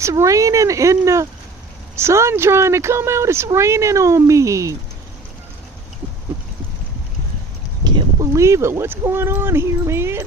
it's raining and the sun trying to come out. It's raining on me. Can't believe it. What's going on here, man?